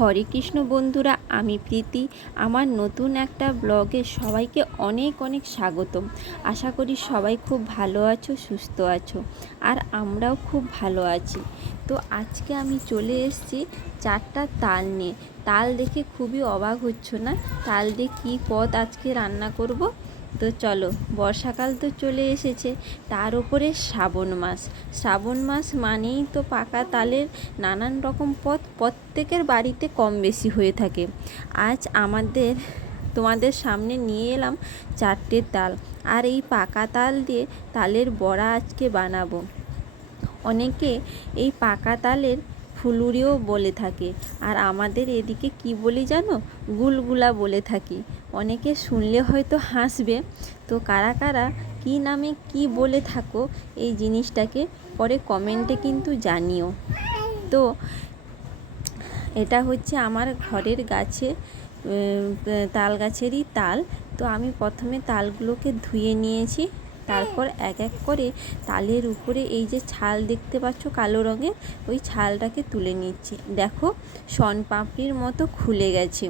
হরে কৃষ্ণ বন্ধুরা, আমি প্রীতি। আমার নতুন একটা ব্লগে সবাইকে অনেক অনেক স্বাগতম। আশা করি সবাই খুব ভালো আছো, সুস্থ আছো, আর আমরাও খুব ভালো আছি। তো আজকে আমি চলে এসেছি 4টা তাল নিয়ে। তাল দেখে খুবই অবাক হচ্ছ না? তাল দিয়ে কী পদ আজকে রান্না করব। তো চলো, বর্ষাকাল তো চলে এসেছে, তার উপরে শ্রাবণ মাস মানেই তো পাকা তালের নানান রকম পদ প্রত্যেকের বাড়িতে কম বেশি হয়ে থাকে। আজ তোমাদের সামনে নিয়ে এলাম 4টে তাল, আর এই পাকা তাল দিয়ে তালের বড়া আজকে বানাবো। অনেকে এই পাকা তালের ফুলুরিও বলে থাকে, আর আমাদের এদিকে কি বলি জানো? গুলগুলা বলে থাকি। অনেকে শুনলে হয়তো হাসবে। তো কারা কারা কী নামে কি বলে থাকো এই জিনিসটাকে পরে কমেন্টে কিন্তু জানিও। তো এটা হচ্ছে আমার ঘরের গাছে তাল গাছেরই তাল। তো আমি প্রথমে তালগুলোকে ধুয়ে নিয়েছি, তারপর এক এক করে তালের উপরে এই যে ছাল দেখতে পাচ্ছ কালো রঙের, ওই ছালটাকে তুলে নিচ্ছি। দেখো, শনপাপড়ির মতো খুলে গেছে,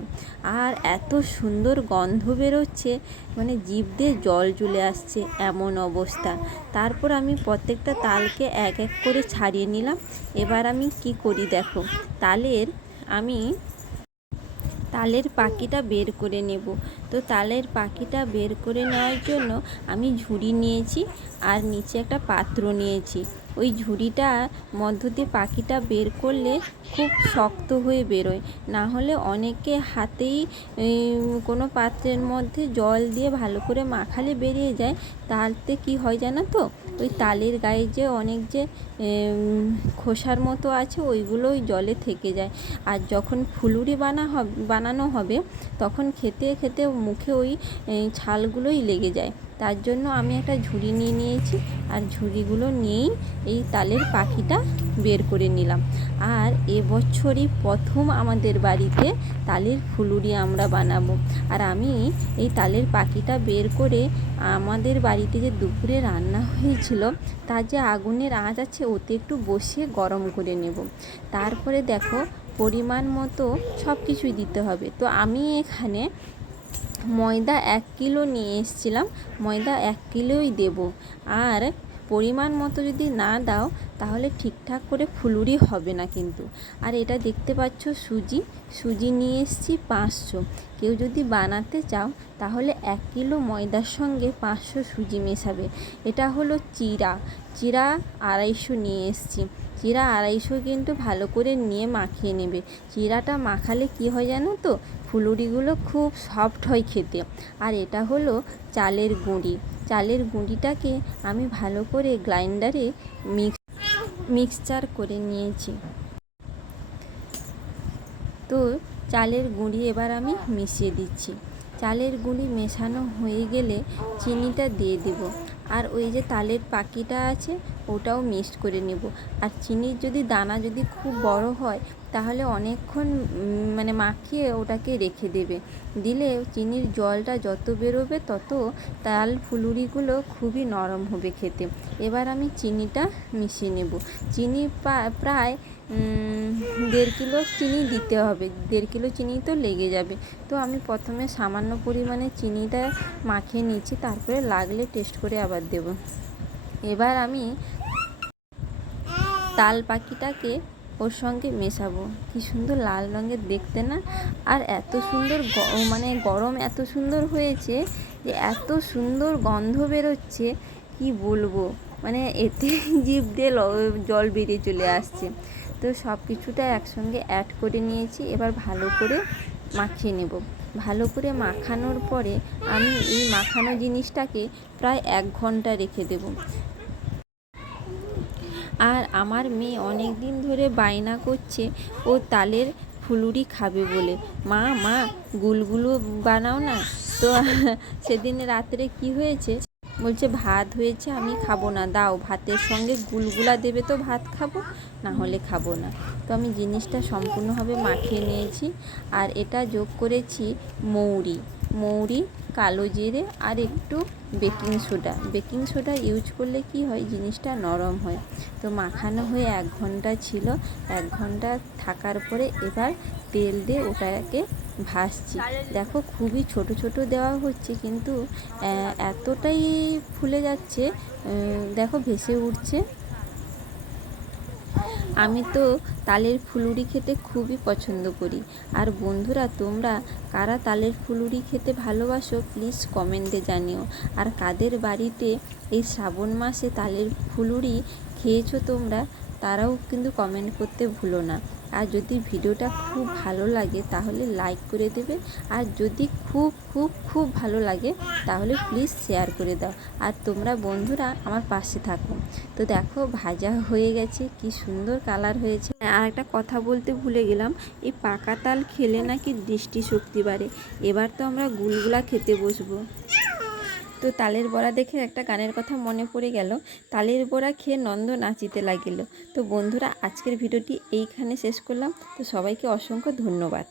আর এত সুন্দর গন্ধ বেরোচ্ছে, মানে জিভ দিয়ে জল চলে আসছে এমন অবস্থা। তারপর আমি প্রত্যেকটা তালকে এক এক করে ছাড়িয়ে নিলাম। এবার আমি কি করি দেখো, তালের পাখিটা বের করে নেব। তো তালের পাখিটা বের করে নেওয়ার জন্য আমি ঝুড়ি নিয়েছি, আর নিচে একটা পাত্র নিয়েছি। ওই ঝুড়িটা মধ্য দিয়ে পাখিটা বের করলে খুব শক্ত হয়ে বেরোয়, না হলে অনেকে হাতেই কোনো পাত্রের মধ্যে জল দিয়ে ভালো করে মাখালে বেরিয়ে যায়। তাতে কি হয় জানো তো, ওই তালের গায়ে যে অনেক যে খোসার মতো আছে, ওইগুলো ওই জলে থেকে যায়। আর যখন ফুলুরি বানানো হবে, তখন খেতে খেতে মুখে ওই ছালগুলোই লেগে যায়। তার জন্য আমি একটা ঝুড়ি নিয়ে নিয়েছি, আর ঝুড়িগুলো নিয়েই এই তালের পাখিটা বের করে নিলাম। আর এবছরই প্রথম আমাদের বাড়িতে তালের ফুলুরি আমরা বানাবো। আর আমি এই তালের পাখিটা বের করে আমাদের বাড়িতে যে দুপুরে রান্না হয়েছিল, তার যে আগুনের আঁচ আছে, ওতে একটু বসিয়ে গরম করে নেব। তারপরে দেখো, পরিমাণ মতো সব কিছুই দিতে হবে। তো আমি এখানে ময়দা 1 কিলো নিয়ে এসেছিলাম, ময়দা 1 কিলোই দেব। আর পরিমাণ মতো যদি না দাও তাহলে ঠিকঠাক করে ফুলুরি হবে না কিন্তু। আর এটা দেখতে পাচ্ছ সুজি নিয়ে এসেছি 500। কেউ যদি বানাতে চাও তাহলে 1 কিলো ময়দার সঙ্গে 500 সুজি মেশাবে। এটা হলো চিড়া 250 নিয়ে এসেছি। চিড়া 250 কিন্তু ভালো করে নিয়ে মাখিয়ে নেবে। চিড়াটা মাখালে কি হয় জানো তো, ফুলুরিগুলো খুব সফট হয় খেতে। আর এটা হলো চালের গুঁড়িটাকে আমি ভালো করে গ্রাইন্ডারে মিক্সচার করে নিয়েছি। তো চালের গুঁড়ি এবার আমি মিশিয়ে দিচ্ছি। চালের গুঁড়ি মেশানো হয়ে গেলে চিনিটা দিয়ে দেব, আর ওই যে তালের পাখিটা আছে ওটাও মিক্সড করে নেব। আর চিনির যদি দানা যদি খুব বড় হয় তাহলে অনেকক্ষণ মাখিয়ে ওটাকে রেখে দেবে। দিলে চিনির জলটা যত বেরোবে তত তাল ফুলুরিগুলো খুবই নরম হবে খেতে। এবার আমি চিনিটা মিশিয়ে নেব। চিনি প্রায় 1.5 কিলো চিনি দিতে হবে। 1.5 কিলো চিনি তো লেগে যাবে। তো আমি প্রথমে সামান্য পরিমাণে চিনিটা মাখিয়ে নিচ্ছি, তারপরে লাগলে টেস্ট করে আবার দেব। এবার আমি তাল পাখিটাকে ওর সঙ্গে মেশাবো। কি সুন্দর লাল রঙের দেখতে না? আর এত সুন্দর গরম এত সুন্দর হয়েছে যে এত সুন্দর গন্ধ বেরোচ্ছে, কি বলবো, এতে জিভ দিয়ে জল বেরিয়ে চলে আসছে। তো সব কিছুটা একসঙ্গে অ্যাড করে নিয়েছি। এবার ভালো করে মাখিয়ে নেব। ভালো করে মাখানোর পরে আমি এই মাখানো জিনিসটাকে প্রায় 1 ঘন্টা রেখে দেব। আর আমার মেয়ে অনেক দিন ধরে বায়না করছে ও তালের ফুলুরি খাবে বলে, মা গুলগুলো বানাও না। তো সেদিন রাত্রে কি হয়েছে, বলছে ভাত হয়েছে আমি খাবো না, দাও ভাতের সঙ্গে গুলগুলা দেবে তো ভাত খাবো, না হলে খাবো না। তো আমি জিনিসটা সম্পূর্ণভাবে মাখিয়ে নিয়েছি, আর এটা যোগ করেছি মৌরি। মৌরি, কালো জিরে আর একটু বেকিং সোডা ইউজ করলে কি হয়, জিনিসটা নরম হয়। তো মাখানো হয়ে 1 ঘন্টা ছিল। 1 ঘন্টা থাকার পরে এবার তেল দিয়ে ওটাকে ভাজছি। দেখো খুবই ছোট ছোট দেওয়া হচ্ছে, কিন্তু এতটাই ফুলে যাচ্ছে, দেখো ভেসে উঠছে। আমি তো তালের ফুলুরি খেতে খুবই পছন্দ করি। আর বন্ধুরা, তোমরা কারা তালের ফুলুরি খেতে ভালোবাসো প্লিজ কমেন্টে জানিও। আর কাদের বাড়িতে এই শ্রাবণ মাসে তালের ফুলুরি খেয়েছো তোমরা, তারাও কিন্তু কমেন্ট করতে ভুলো না। আর যদি ভিডিওটা খুব ভালো লাগে তাহলে লাইক করে দেবে, আর যদি খুব খুব খুব ভালো লাগে তাহলে প্লিজ শেয়ার করে দাও। আর তোমরা বন্ধুরা আমার পাশে থাকো। তো দেখো ভাজা হয়ে গেছে, কি সুন্দর কালার হয়েছে। আর একটা কথা বলতে ভুলে গেলাম, এই পাকা তাল খেলে নাকি দৃষ্টিশক্তি বাড়ে। এবার তো আমরা গুলগুলা খেতে বসবো। তো তালের বড়া দেখে একটা গানের কথা মনে পড়ে গেল, তালের বড়া খেয়ে নন্দ নাচিতে লাগিল। তো বন্ধুরা, আজকের ভিডিওটি এইখানে শেষ করলাম। তো সবাইকে অসংখ্য ধন্যবাদ।